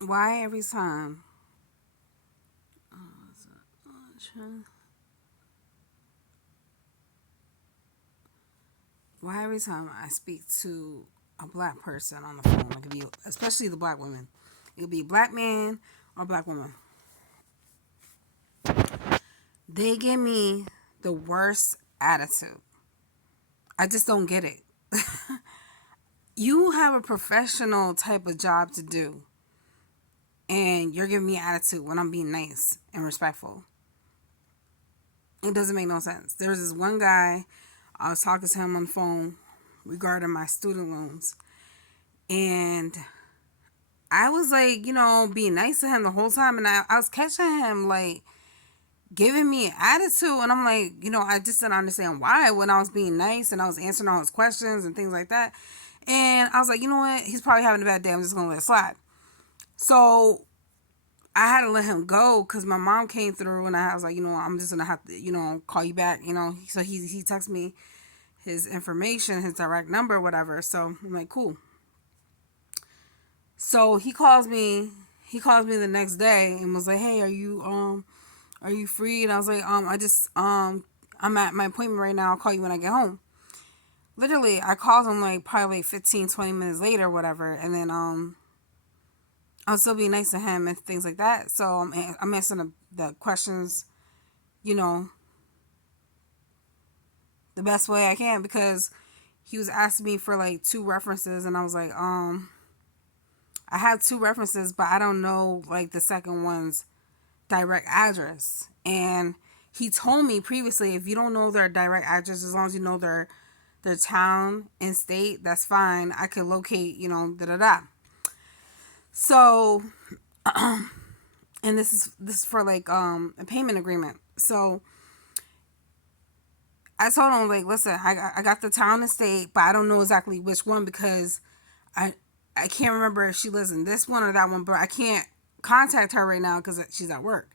Why every time? Why every time I speak to a black person on the phone, it could be especially the black women, it could be a black man or a black woman. They give me the worst attitude. I just don't get it. You have a professional type of job to do, and you're giving me attitude when I'm being nice and respectful. It doesn't make no sense. There was this one guy, I was talking to him on the phone regarding my student loans, and I was like, being nice to him the whole time, and I was catching him like giving me an attitude, and I'm like, I just didn't understand why when I was being nice and I was answering all his questions and things like that. And I was like, you know what? He's probably having a bad day. I'm just gonna let it slide. So I had to let him go because my mom came through, and I was like, I'm just gonna have to, call you back. So he texted me his information, his direct number, whatever. So I'm like, cool. So he calls me. He calls me the next day and was like, hey, are you free? And I was like, I'm at my appointment right now. I'll call you when I get home. Literally, I called him like probably like 15, 20 minutes later, whatever. And then I was still being nice to him and things like that. So I'm answering the questions, you know, the best way I can because he was asking me for like two references, and I was like, I have two references, but I don't know like the second one's direct address. And he told me previously, if you don't know their direct address, as long as you know their town and state, that's fine. I could locate, da da da. So, and this is for like a payment agreement. So I told him like, listen, I got the town and state, but I don't know exactly which one because I I can't remember if she lives in this one or that one, but I can't contact her right now because she's at work.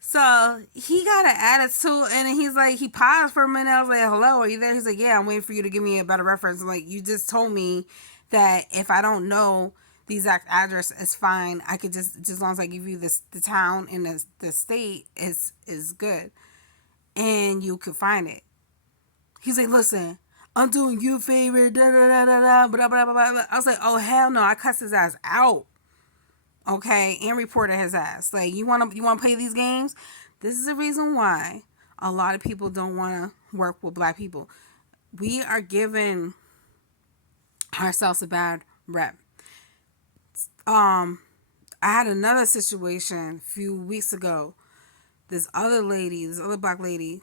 So he got an attitude, and he's like, he paused for a minute. I was like, hello, are you there? He's like, yeah, I'm waiting for you to give me a better reference. I'm like, you just told me that if I don't know the exact address, it's fine. I could just as long as I give you this the town and the state is good, and you could find it. He's like, listen, I'm doing you a favor, da da da da da, blah blah blah blah. I was like, oh hell no, I cussed his ass out, okay, and reported his ass. Like, you wanna play these games? This is the reason why a lot of people don't want to work with black people. We are giving ourselves a bad rep. Um, I had another situation a few weeks ago. This other black lady,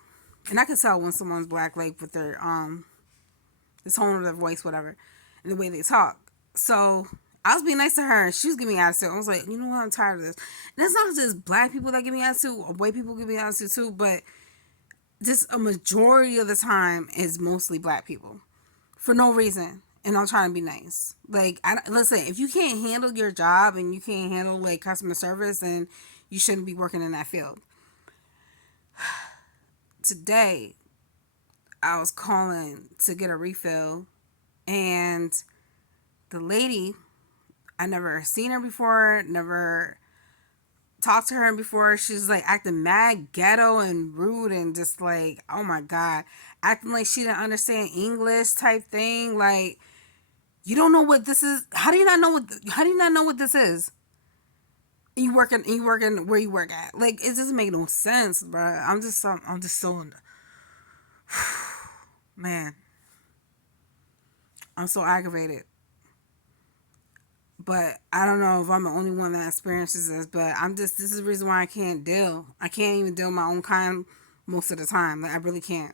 and I can tell when someone's black, like with their the tone of their voice, whatever, and the way they talk. So I was being nice to her, and she was giving me attitude. I was like, you know what, I'm tired of this. And it's not just black people that give me attitude, or white people give me attitude too, but just a majority of the time is mostly black people for no reason. And I'm trying to be nice. Like, listen, if you can't handle your job and you can't handle like customer service, then you shouldn't be working in that field. Today, I was calling to get a refill, and the lady, I never seen her before, never talked to her before. She's like acting mad ghetto and rude and just like, oh my god, acting like she didn't understand English type thing. Like, you don't know what this is. How do you not know what? How do you not know what this is? You working where you work at. Like, it doesn't make no sense, bro. I'm just so man. I'm so aggravated. But I don't know if I'm the only one that experiences this. But this is the reason why I can't deal. I can't even deal with my own kind most of the time. Like, I really can't.